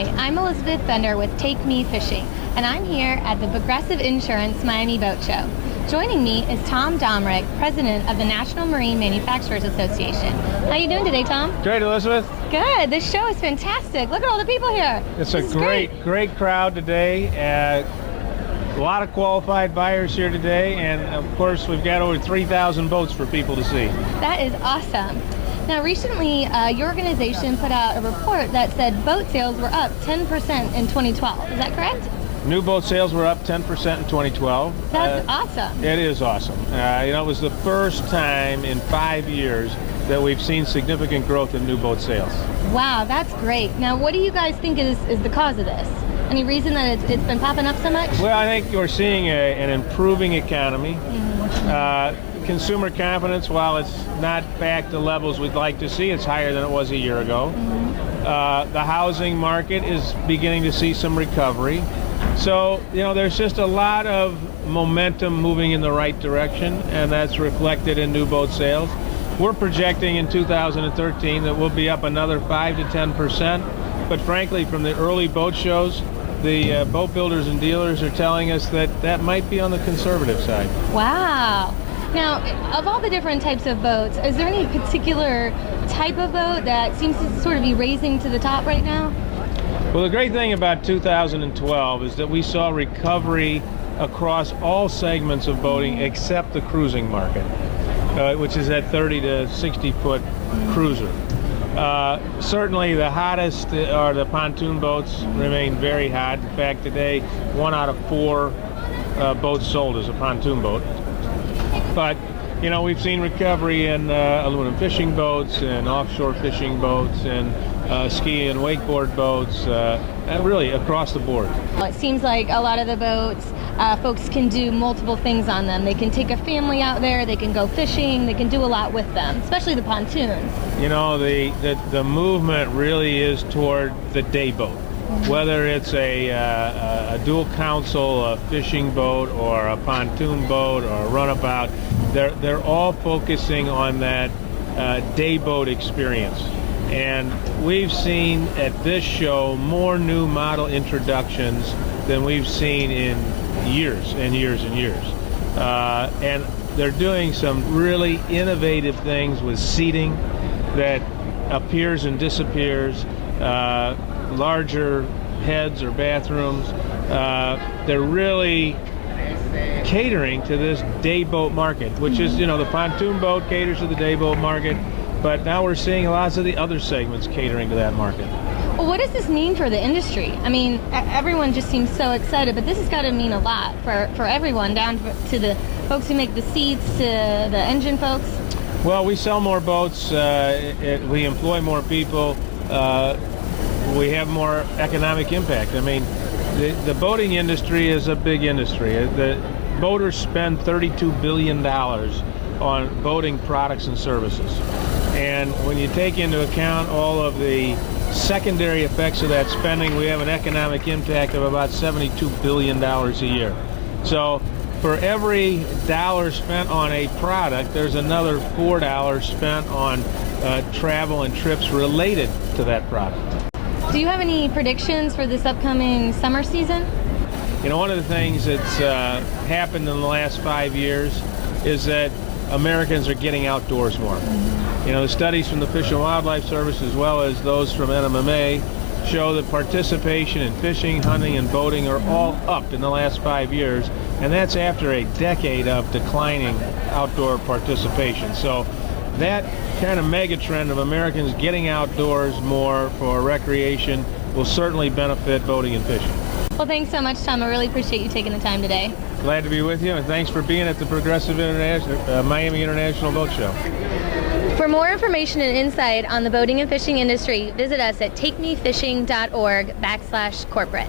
Hi, I'm Elizabeth Bender with Take Me Fishing, and I'm here at the Progressive Insurance Miami Boat Show. Joining me is Thom Dammrich, President of the National Marine Manufacturers Association. How are you doing today, Tom? Great, Elizabeth. Good. This show is fantastic. Look at all the people here. It's a great crowd today. A lot of qualified buyers here today, and of course we've got over 3,000 boats for people to see. That is awesome. Now, recently, your organization put out a report that said boat sales were up 10% in 2012. Is that correct? New boat sales were up 10% in 2012. That's awesome. It is awesome. It was the first time in 5 years that we've seen significant growth in new boat sales. Wow, that's great. Now, what do you guys think is the cause of this? Any reason that it's been popping up so much? Well, I think we're seeing an improving economy. Mm-hmm. Consumer confidence, while it's not back to levels we'd like to see, it's higher than it was a year ago. Mm-hmm. The housing market is beginning to see some recovery. So, there's just a lot of momentum moving in the right direction, and that's reflected in new boat sales. We're projecting in 2013 that we'll be up another 5 to 10%. But frankly, from the early boat shows, the boat builders and dealers are telling us that might be on the conservative side. Wow. Now, of all the different types of boats, is there any particular type of boat that seems to sort of be raising to the top right now? Well, the great thing about 2012 is that we saw recovery across all segments of boating except the cruising market, which is that 30 to 60 foot cruiser. Certainly the hottest are the pontoon boats, remain very hot. In fact, today 1 out of 4 boats sold is a pontoon boat. But we've seen recovery in aluminum fishing boats and offshore fishing boats and ski and wakeboard boats, really across the board. It seems like a lot of the boats, folks can do multiple things on them. They can take a family out there, they can go fishing, they can do a lot with them, especially the pontoons. The movement really is toward the day boat. Whether it's a dual console, a fishing boat, or a pontoon boat, or a runabout, they're all focusing on that day boat experience. And we've seen at this show more new model introductions than we've seen in years and years and years. And they're doing some really innovative things with seating that appears and disappears, larger heads or bathrooms. They're really catering to this day boat market, which is, the pontoon boat caters to the day boat market, but now we're seeing lots of the other segments catering to that market. Well, what does this mean for the industry? I mean, everyone just seems so excited, but this has got to mean a lot for everyone, down to the folks who make the seats, to the engine folks. Well, we sell more boats, we employ more people, we have more economic impact. I mean, the boating industry is a big industry. The boaters spend $32 billion on boating products and services. And when you take into account all of the secondary effects of that spending, we have an economic impact of about $72 billion a year. So for every dollar spent on a product, there's another $4 spent on travel and trips related to that product. Do you have any predictions for this upcoming summer season? One of the things that's happened in the last 5 years is that Americans are getting outdoors more. The studies from the Fish and Wildlife Service as well as those from NMMA show that participation in fishing, hunting, and boating are all up in the last 5 years, and that's after a decade of declining outdoor participation. So that kind of mega trend of Americans getting outdoors more for recreation will certainly benefit boating and fishing. Well, thanks so much, Tom. I really appreciate you taking the time today. Glad to be with you, and thanks for being at the Progressive Miami International Boat Show. For more information and insight on the boating and fishing industry, visit us at takemefishing.org/corporate.